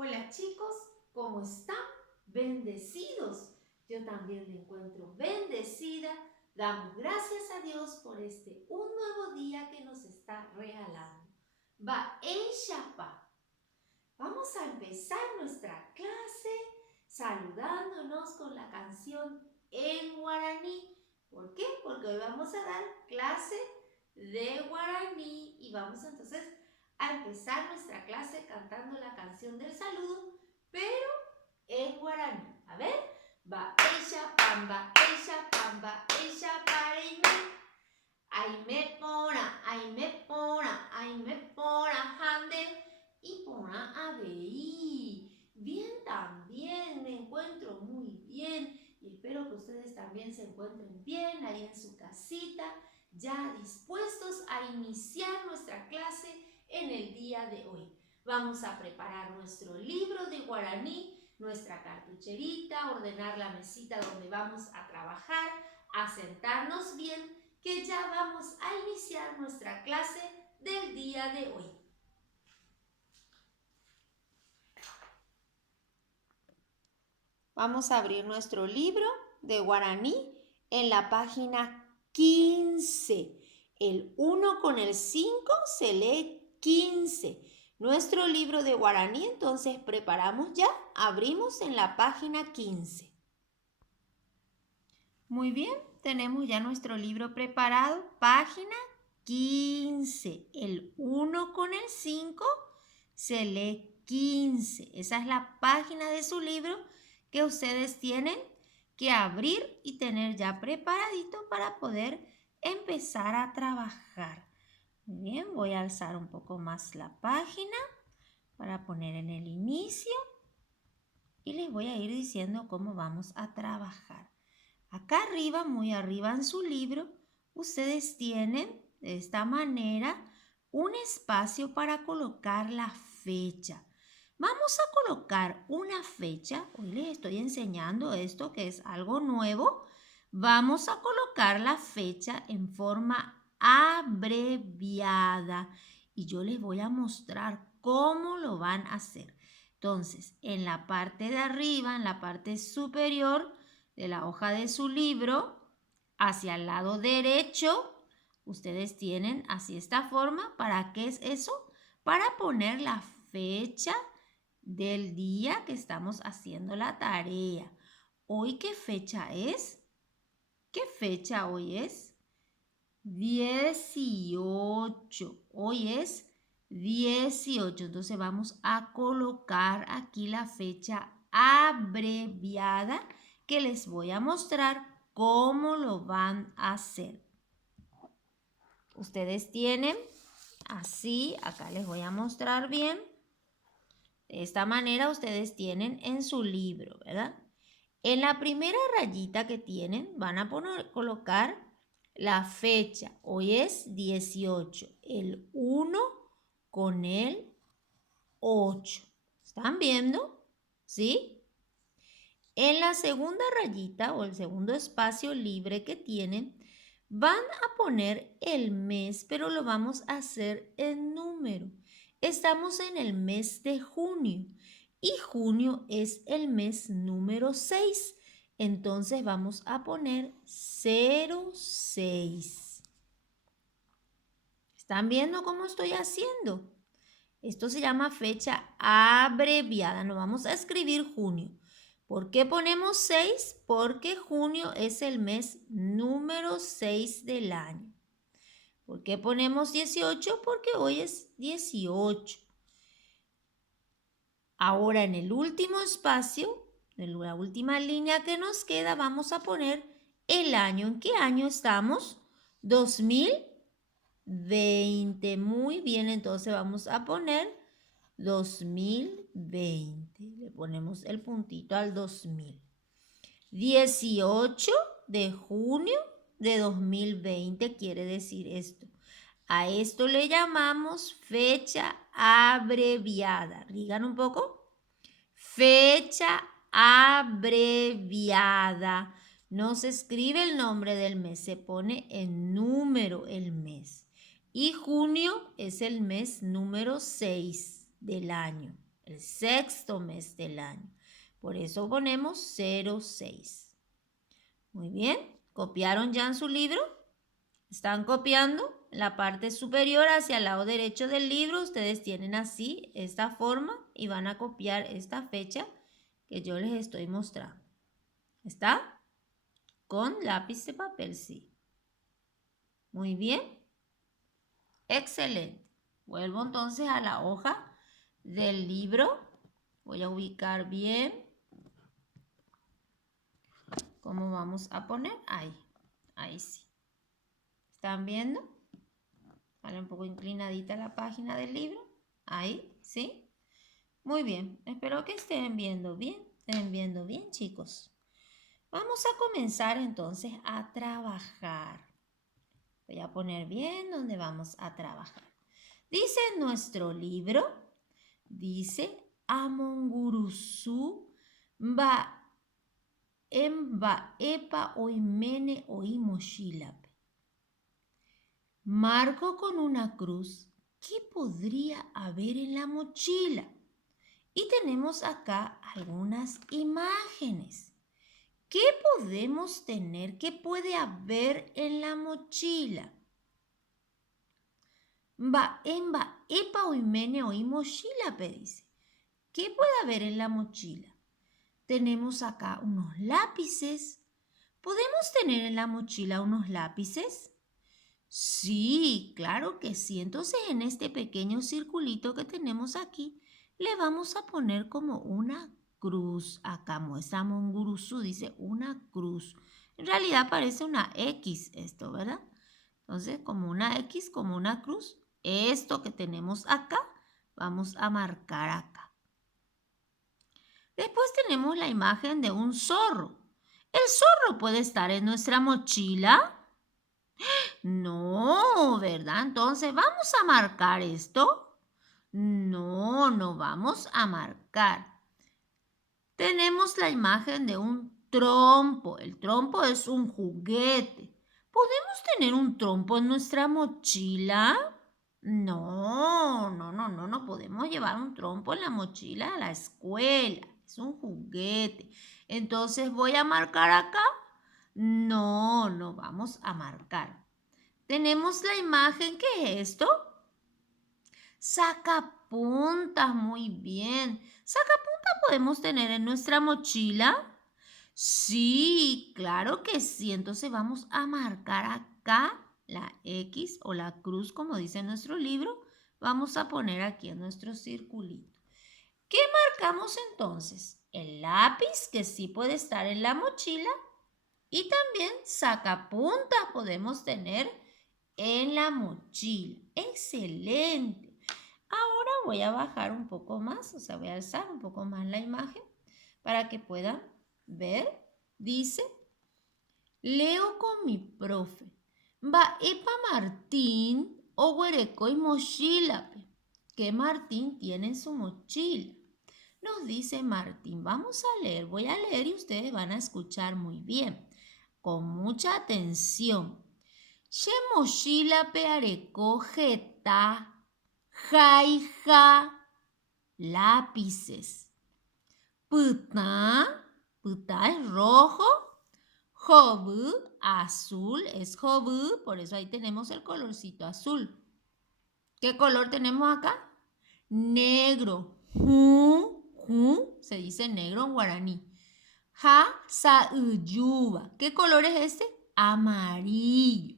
Hola chicos, ¿cómo están? Bendecidos. Yo también me encuentro bendecida. Damos gracias a Dios por un nuevo día que nos está regalando. Ba'e Shapa. Vamos a empezar nuestra clase saludándonos con la canción en guaraní. ¿Por qué? Porque hoy vamos a dar clase de guaraní y vamos entonces a empezar nuestra clase cantando la canción del saludo, pero en guaraní. A ver, va ella pamba, ella pamba, ella pareime. Aime pona, hande y pona abei. Bien, también me encuentro muy bien y espero que ustedes también se encuentren bien ahí en su casita, ya dispuestos a iniciar nuestra clase en el día de hoy. Vamos a preparar nuestro libro de guaraní, nuestra cartucherita, ordenar la mesita donde vamos a trabajar, a sentarnos bien, que ya vamos a iniciar nuestra clase del día de hoy. Vamos a abrir nuestro libro de guaraní en la página 15. El 1 con el 5 se lee 15. Nuestro libro de guaraní, entonces preparamos ya, abrimos en la página 15. Muy bien, tenemos ya nuestro libro preparado, página 15. El 1 con el 5 se lee 15. Esa es la página de su libro que ustedes tienen que abrir y tener ya preparadito para poder empezar a trabajar. Muy bien, voy a alzar un poco más la página para poner en el inicio y les voy a ir diciendo cómo vamos a trabajar. Acá arriba, muy arriba en su libro, ustedes tienen de esta manera un espacio para colocar la fecha. Vamos a colocar una fecha. Hoy les estoy enseñando esto que es algo nuevo. Vamos a colocar la fecha en forma abreviada y yo les voy a mostrar cómo lo van a hacer. Entonces, en la parte de arriba, en la parte superior de la hoja de su libro, hacia el lado derecho, ustedes tienen así esta forma. ¿Para qué es eso? Para poner la fecha del día que estamos haciendo la tarea. ¿Hoy qué fecha es? ¿Qué fecha hoy es? 18. Hoy es 18. Entonces vamos a colocar aquí la fecha abreviada que les voy a mostrar cómo lo van a hacer. Ustedes tienen así, acá les voy a mostrar bien. De esta manera ustedes tienen en su libro, ¿verdad? En la primera rayita que tienen van a colocar la fecha. Hoy es 18. El 1 con el 8. ¿Están viendo? ¿Sí? En la segunda rayita o el segundo espacio libre que tienen, van a poner el mes, pero lo vamos a hacer en número. Estamos en el mes de junio y junio es el mes número 6. Entonces vamos a poner 06. ¿Están viendo cómo estoy haciendo? Esto se llama fecha abreviada. No vamos a escribir junio. ¿Por qué ponemos 6? Porque junio es el mes número 6 del año. ¿Por qué ponemos 18? Porque hoy es 18. Ahora en el último espacio, en la última línea que nos queda, vamos a poner el año. ¿En qué año estamos? 2020. Muy bien, entonces vamos a poner 2020. Le ponemos el puntito al 2000. 18 de junio de 2020 quiere decir esto. A esto le llamamos fecha abreviada. Digan un poco. Fecha abreviada. No se escribe el nombre del mes, se pone en número el mes. Y junio es el mes número 6 del año. el sexto mes del año. Por eso ponemos 06. Muy bien, ¿copiaron ya en su libro? ¿Están copiando? En la parte superior hacia el lado derecho del libro ustedes tienen así, esta forma y van a copiar esta fecha que yo les estoy mostrando. ¿Está? Con lápiz de papel, sí. Muy bien. Excelente. Vuelvo entonces a la hoja del libro. Voy a ubicar bien. ¿Cómo vamos a poner? Ahí. Ahí sí. ¿Están viendo? Vale, un poco inclinadita la página del libro. Ahí, ¿sí? Muy bien. Espero que estén viendo bien. Estén viendo bien, chicos. Vamos a comenzar entonces a trabajar. Voy a poner bien donde vamos a trabajar. Dice nuestro libro, dice Amongurusu ba emba epa oimene oimoshilape. Marco con una cruz. ¿Qué podría haber en la mochila? Y tenemos acá algunas imágenes. ¿Qué podemos tener? ¿Qué puede haber en la mochila? Emba, epa oimene oí mochila, dice. ¿Qué puede haber en la mochila? Tenemos acá unos lápices. ¿Podemos tener en la mochila unos lápices? Sí, claro que sí. Entonces en este pequeño circulito que tenemos aquí, le vamos a poner como una cruz. Acá muestra Monguruzú, dice una cruz. En realidad parece una X esto, ¿verdad? Entonces como una X, como una cruz. Esto que tenemos acá, vamos a marcar acá. Después tenemos la imagen de un zorro. ¿El zorro puede estar en nuestra mochila? No, ¿verdad? Entonces, ¿vamos a marcar esto? No, no vamos a marcar. Tenemos la imagen de un trompo. El trompo es un juguete. ¿Podemos tener un trompo en nuestra mochila? No podemos llevar un trompo en la mochila a la escuela. Es un juguete. Entonces, ¿voy a marcar acá? No vamos a marcar. Tenemos la imagen, ¿qué es esto? Sacapuntas, muy bien. ¿Sacapuntas podemos tener en nuestra mochila? Sí, claro que sí. Entonces vamos a marcar acá la X o la cruz, como dice nuestro libro. Vamos a poner aquí en nuestro circulito. ¿Qué marcamos entonces? El lápiz, que sí puede estar en la mochila. Y también sacapuntas podemos tener en la mochila. Excelente. Ahora voy a bajar un poco más, o sea, voy a alzar un poco más la imagen para que puedan ver. Dice, leo con mi profe. Va epa Martín o huereco y mochila. ¿Qué Martín tiene en su mochila? Nos dice Martín, vamos a leer, voy a leer y ustedes van a escuchar muy bien, con mucha atención. She mochila peareco jeta, jaija, lápices. Puta, puta es rojo, jobu, azul es jobu, por eso ahí tenemos el colorcito azul. ¿Qué color tenemos acá? Negro. Se dice negro en guaraní. Ja, sa, yuba. ¿Qué color es este? Amarillo.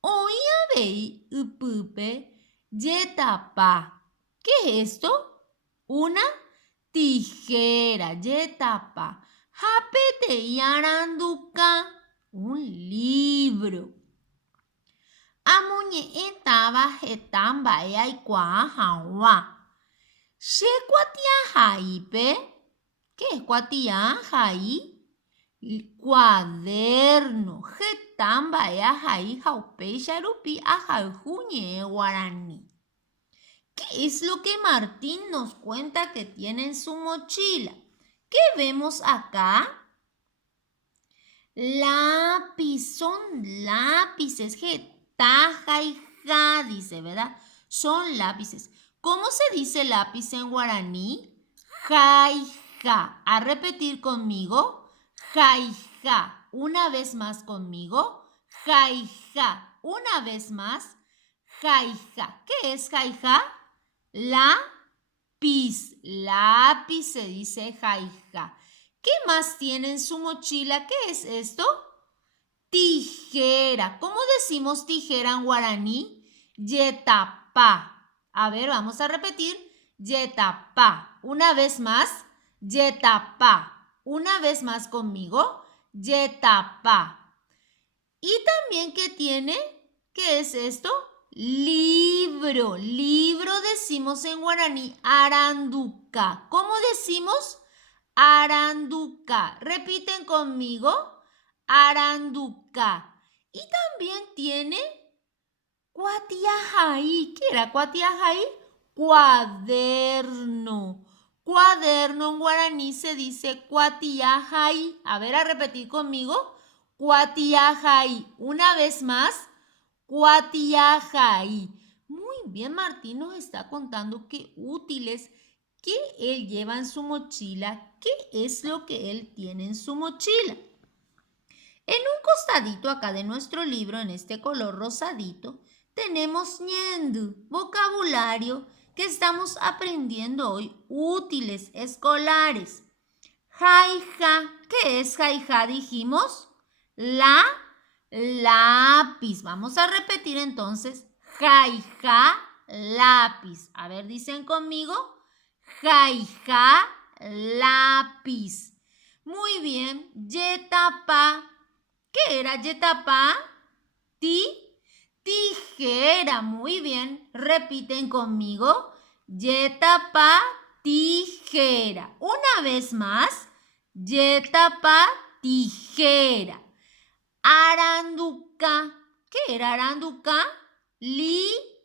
Oía vei, upupe, yetapa. ¿Qué es esto? Una tijera, yetapa. Japete y aranduca. Un libro. Amuñe etaba etamba e aikua hawa. ¿She cuatia jaipe? ¿Qué es cuatia jai? Cuaderno. Getamba e jai jaupe sharupi a jaijuñe guaraní. ¿Qué es lo que Martín nos cuenta que tiene en su mochila? ¿Qué vemos acá? Lápiz, son lápices. Taja y ja, dice, ¿verdad? Son lápices. ¿Cómo se dice lápiz en guaraní? Jaija. A repetir conmigo. Jaija. Una vez más conmigo. Jaija. Una vez más. Jaija. ¿Qué es jaija? Lápiz. Lápiz se dice jaija. ¿Qué más tiene en su mochila? ¿Qué es esto? Tijera. ¿Cómo decimos tijera en guaraní? Yetapá. A ver, vamos a repetir. Yetapá. Una vez más. Yetapá. Una vez más conmigo. Yetapá. Y también, ¿qué tiene? ¿Qué es esto? Libro. Libro decimos en guaraní aranduca. ¿Cómo decimos? Aranduca. Repiten conmigo. Aranduca. Y también tiene cuatiajaí. ¿Qué era cuatiajaí? Cuaderno. Cuaderno en guaraní se dice cuatiajaí. A ver, a repetir conmigo. Cuatiajaí. Una vez más. Cuatiajaí. Muy bien, Martín nos está contando qué útiles que él lleva en su mochila. ¿Qué es lo que él tiene en su mochila? En un costadito acá de nuestro libro, en este color rosadito, tenemos ñendu, vocabulario que estamos aprendiendo hoy, útiles escolares. Jaija, ¿qué es jaija? Dijimos, lápiz. Vamos a repetir entonces, jaija, lápiz. A ver, dicen conmigo, jaija, lápiz. Muy bien, yetapá. ¿Qué era yetapá? Tijera. Muy bien. Repiten conmigo. Yetapá, tijera. Una vez más. Yetapá, tijera. Aranduca. ¿Qué era aranduca? Libro.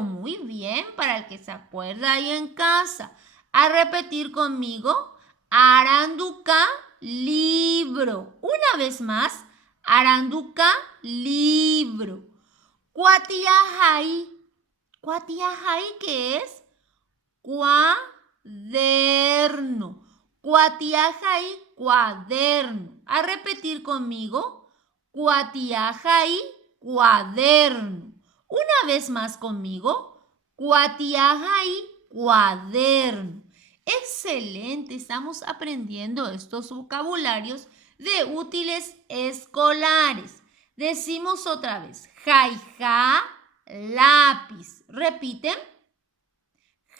Muy bien, para el que se acuerda ahí en casa. A repetir conmigo. Aranduca, libro. Una vez más, aranduca, libro. Cuatiajaí. ¿Cuatiajaí qué es? Cuaderno. Cuatiajaí, cuaderno. A repetir conmigo. Cuatiajaí, cuaderno. Una vez más conmigo. Cuatiajaí, cuaderno. Excelente, estamos aprendiendo estos vocabularios de útiles escolares. Decimos otra vez, jaija, lápiz. Repiten,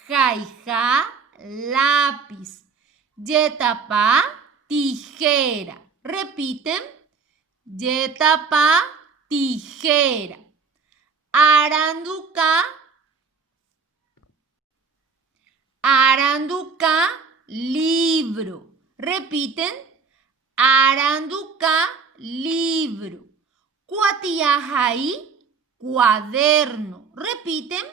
jaija, lápiz. Yetapá, tijera. Repiten, yetapá, tijera. Aranduca, aranduca, libro. Repiten, aranduca, libro. Cuatiajaí, cuaderno. Repiten,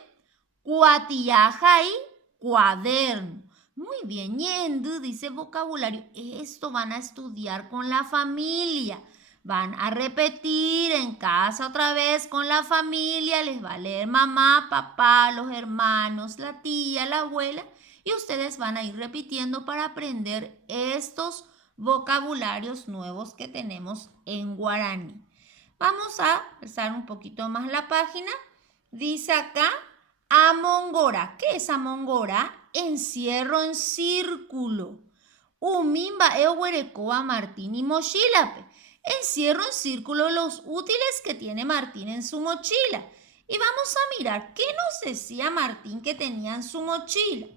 cuatiajaí, cuaderno. Muy bien, ñendu dice vocabulario. Esto van a estudiar con la familia. Van a repetir en casa otra vez con la familia. Les va a leer mamá, papá, los hermanos, la tía, la abuela. Y ustedes van a ir repitiendo para aprender estos vocabularios nuevos que tenemos en guaraní. Vamos a alzar un poquito más la página. Dice acá, amongora. ¿Qué es amongora? Encierro en círculo. Umimba euerecoa Martín y mochilape. Encierro en círculo los útiles que tiene Martín en su mochila. Y vamos a mirar qué nos decía Martín que tenía en su mochila.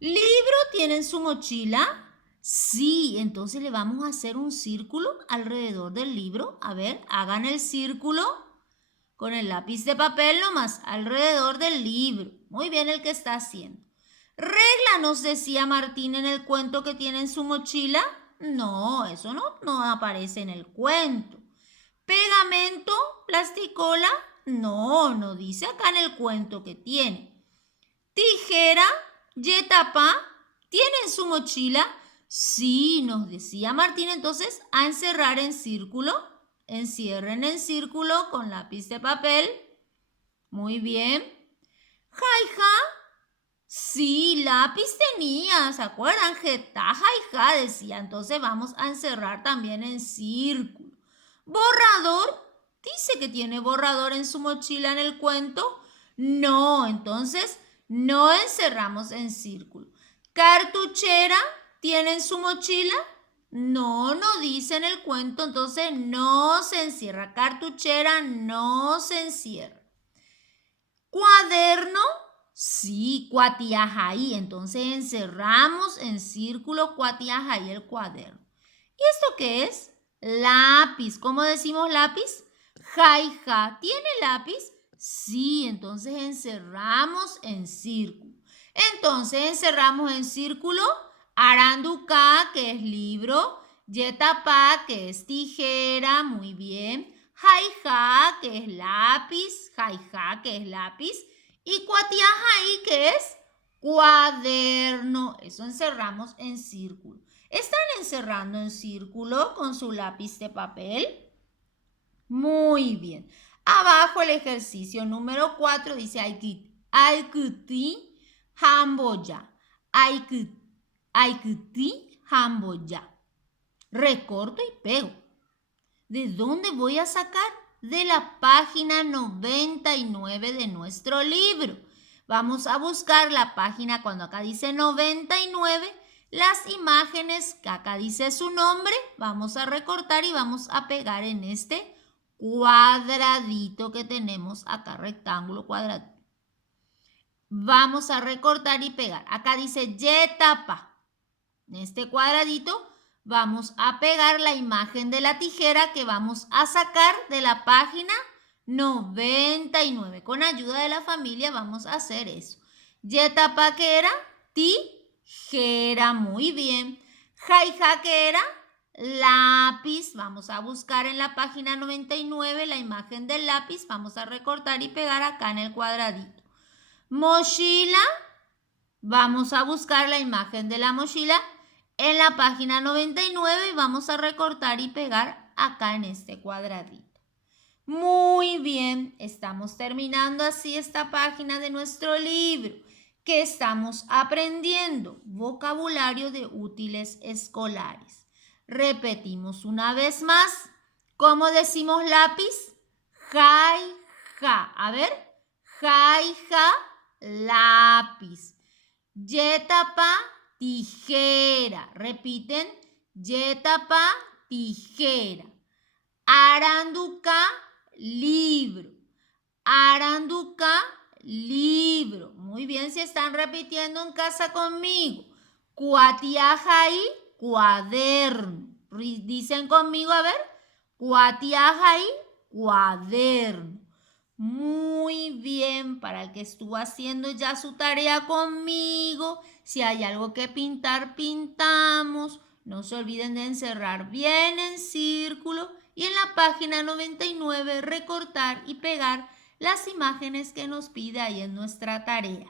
¿Libro tiene en su mochila? Sí, entonces le vamos a hacer un círculo alrededor del libro. A ver, hagan el círculo con el lápiz de papel nomás alrededor del libro. Muy bien el que está haciendo. Regla, nos decía Martín en el cuento que tiene en su mochila. No, eso no aparece en el cuento. Pegamento, plasticola, no dice acá en el cuento que tiene. Tijera, yetapá, ¿tiene en su mochila? Sí, nos decía Martín, entonces a encerrar en círculo. Encierren en círculo con lápiz de papel. Muy bien. Jaija. Sí, lápiz tenía, ¿se acuerdan? Jeta, jaija decía. Entonces vamos a encerrar también en círculo. Borrador. Dice que tiene borrador en su mochila en el cuento. No, entonces no encerramos en círculo. Cartuchera. ¿Tiene en su mochila? No, no dice en el cuento, entonces no se encierra. Cartuchera no se encierra. Cuaderno, sí, cuatiajaí. Entonces encerramos en círculo cuatiajaí el cuaderno. ¿Y esto qué es? Lápiz. ¿Cómo decimos lápiz? Jaija. ¿Tiene lápiz? Sí, entonces encerramos en círculo. Entonces encerramos en círculo aranduca, que es libro, yetapá, que es tijera, muy bien. Jaija, que es lápiz, jaija, que es lápiz, y cuatiajaí, que es cuaderno. Eso encerramos en círculo. ¿Están encerrando en círculo con su lápiz de papel? Muy bien. Abajo el ejercicio número 4 dice Aikuti hamboya. Aikuti hamboya. Recorto y pego. ¿De dónde voy a sacar? De la página 99 de nuestro libro. Vamos a buscar la página cuando acá dice 99, las imágenes que acá dice su nombre, vamos a recortar y vamos a pegar en este cuadradito que tenemos acá, rectángulo cuadradito. Vamos a recortar y pegar. Acá dice yetapa. En este cuadradito vamos a pegar la imagen de la tijera que vamos a sacar de la página 99. Con ayuda de la familia vamos a hacer eso. Yetapa, ¿qué era? Tijera, muy bien. Jaija, ¿qué era? Lápiz. Vamos a buscar en la página 99 la imagen del lápiz. Vamos a recortar y pegar acá en el cuadradito. Mochila. Vamos a buscar la imagen de la mochila en la página 99 y vamos a recortar y pegar acá en este cuadradito. Muy bien, estamos terminando así esta página de nuestro libro. ¿Qué estamos aprendiendo? Vocabulario de útiles escolares. Repetimos una vez más. ¿Cómo decimos lápiz? Jaija. A ver, jaija, lápiz. Yetapa, tijera. Repiten, yetapa, tijera. Aranduca, libro. Aranduca, libro. Muy bien, si están repitiendo en casa conmigo. Cuatiajaí, cuaderno. Dicen conmigo, a ver. Cuatiajaí, cuaderno. Muy bien, para el que estuvo haciendo ya su tarea conmigo, si hay algo que pintar, pintamos. No se olviden de encerrar bien en círculo y en la página 99 recortar y pegar las imágenes que nos pide ahí en nuestra tarea.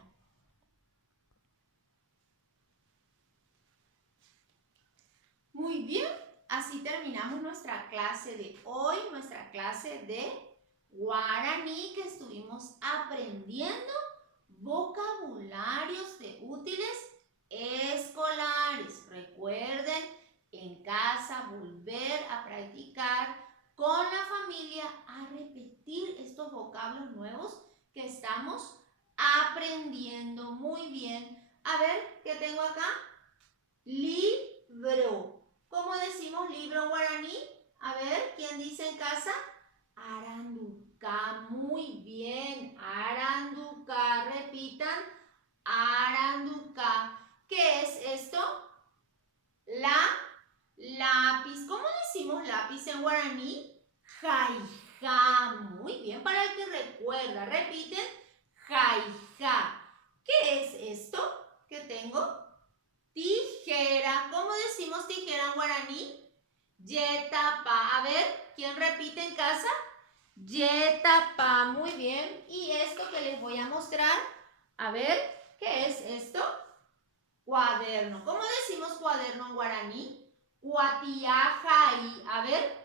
Muy bien, así terminamos nuestra clase de hoy, nuestra clase de guaraní, que estuvimos aprendiendo vocabularios de útiles escolares. Recuerden en casa volver a practicar con la familia, a repetir estos vocablos nuevos que estamos aprendiendo. Muy bien. A ver, ¿qué tengo acá? Libro. ¿Cómo decimos libro en guaraní? A ver, ¿quién dice en casa? Aranduca. Muy bien. Aranduca. Repitan. Aranduca. ¿Qué es esto? Lápiz. ¿Cómo decimos lápiz en guaraní? Jaija. Muy bien. Para el que recuerda, repiten. Jaija. ¿Qué es esto que tengo? Tijera. ¿Cómo decimos tijera en guaraní? Yetapa. A ver, ¿quién repite en casa? Yetapa. Muy bien. Y esto que les voy a mostrar, a ver, ¿qué es esto? Cuaderno. ¿Cómo decimos cuaderno en guaraní? Cuatiajaí. A ver,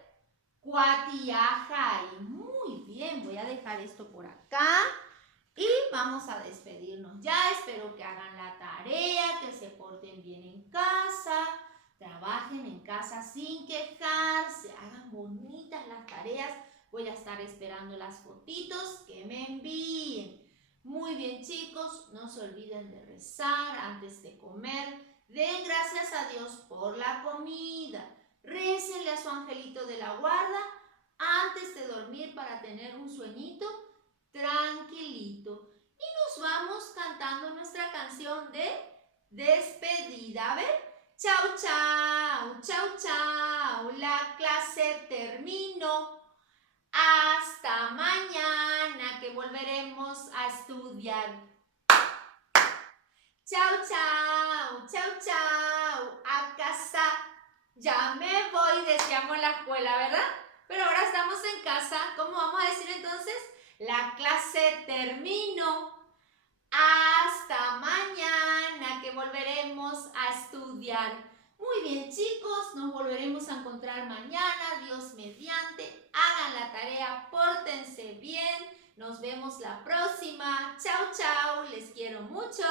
cuatiajaí. Muy bien. Voy a dejar esto por acá. Y vamos vamos a despedirnos ya. Espero que hagan la tarea, que se porten bien en casa, trabajen en casa sin quejarse, hagan bonitas las tareas. Voy a estar esperando las fotitos que me envíen. Muy bien, chicos, no se olviden de rezar antes de comer. Den gracias a Dios por la comida. Récenle a su angelito de la guarda antes de dormir para tener un sueñito tranquilito. Y nos vamos cantando nuestra canción de despedida. A ver, chau, chau, chau, chau, la clase terminó. Hasta mañana que volveremos a estudiar. Chau, chau, chau, chau, a casa. Ya me voy, decíamos en la escuela, ¿verdad? Pero ahora estamos en casa. ¿Cómo vamos a decir entonces? La clase terminó. Hasta mañana que volveremos a estudiar. Muy bien, chicos, nos volveremos a encontrar mañana, Dios mediante. Hagan la tarea, pórtense bien. Nos vemos la próxima. Chau, chau, les quiero mucho.